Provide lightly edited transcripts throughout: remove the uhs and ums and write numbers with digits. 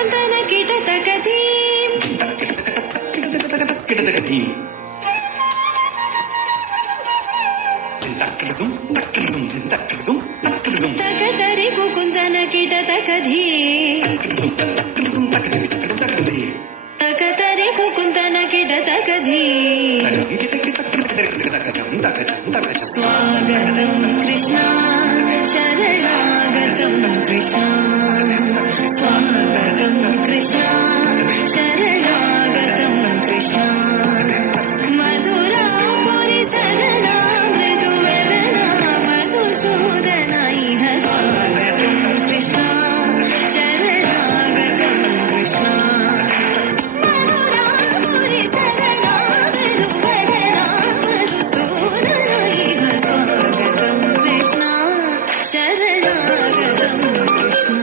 ಕುಂತನ ಕಿಟತಕಧೀ ಕಿಟತಕಧೀ ತಕತರಿ ಕುಂತನ ಕಿಟತಕಧೀ ತಕತರಿ ಕುಂತನ ಕಿಟತಕಧೀ ಸ್ವಾಗತಂ ಕೃಷ್ಣ ಶರಣಾಗತಂ ಕೃಷ್ಣ ಸ್ವಾಗತಂ ಕೃಷ್ಣ ಶರಣಾಗತಂ ಕೃಷ್ಣ ಮಧುರಾಪುರಿ ಸದನಾ ಮೃದುವದನಾ ಮಧುಸೂದನ ಇಹ ಸ್ವಾಗತಂ ಕೃಷ್ಣ ಶರಣಾಗತಂ ಕೃಷ್ಣ ಮಧುರಾಪುರಿ ಸದನಾ ಮೃದುವದನಾ ಮಧುಸೂದನ ಇಹ ಸ್ವಾಗತಂ ಕೃಷ್ಣ ಶರಣಾಗತಂ ಕೃಷ್ಣ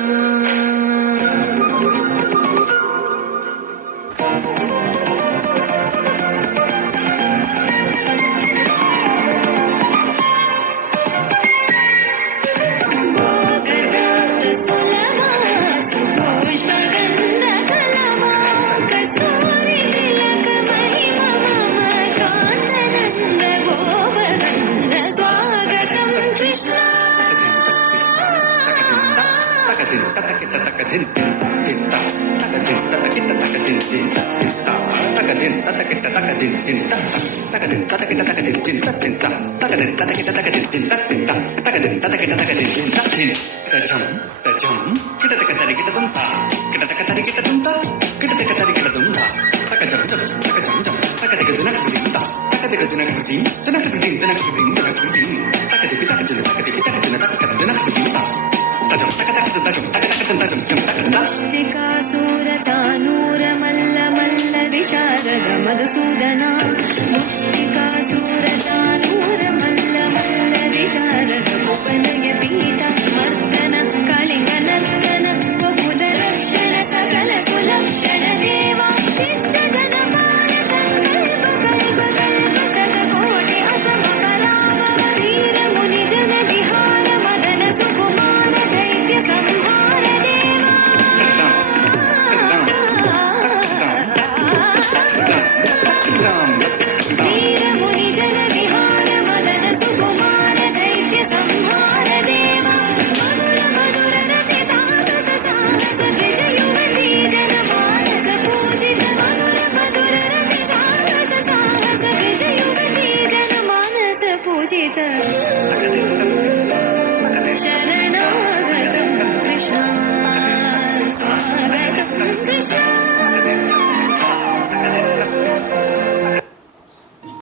मुष्टिकासूरचानूरमल्ल विशारद मधुसूदना मुष्टिकासूरचानूरमल्ल विशारद उपनय पीठ मर्दन कलिंग नर्तन वपुदरक्षण सकल सुलक्षण देवा शिष्ट जनपाल संकल्प कल्प कल्प शतकोटि असम परागम धीर मुनि जन विहार मदन सुकुमार दैत्य संहार देवा धीर मुनि जन विहार मदन सुकुमार दैत्य संहार देवा मधुर मधुर रसितारस सारस ब्रज युवती जन मानस पूजित मधुर मधुर रसितारस सारस ब्रज युवती जन मानस पूजित शरणागतं कृष्ण स्वागतं कृष्ण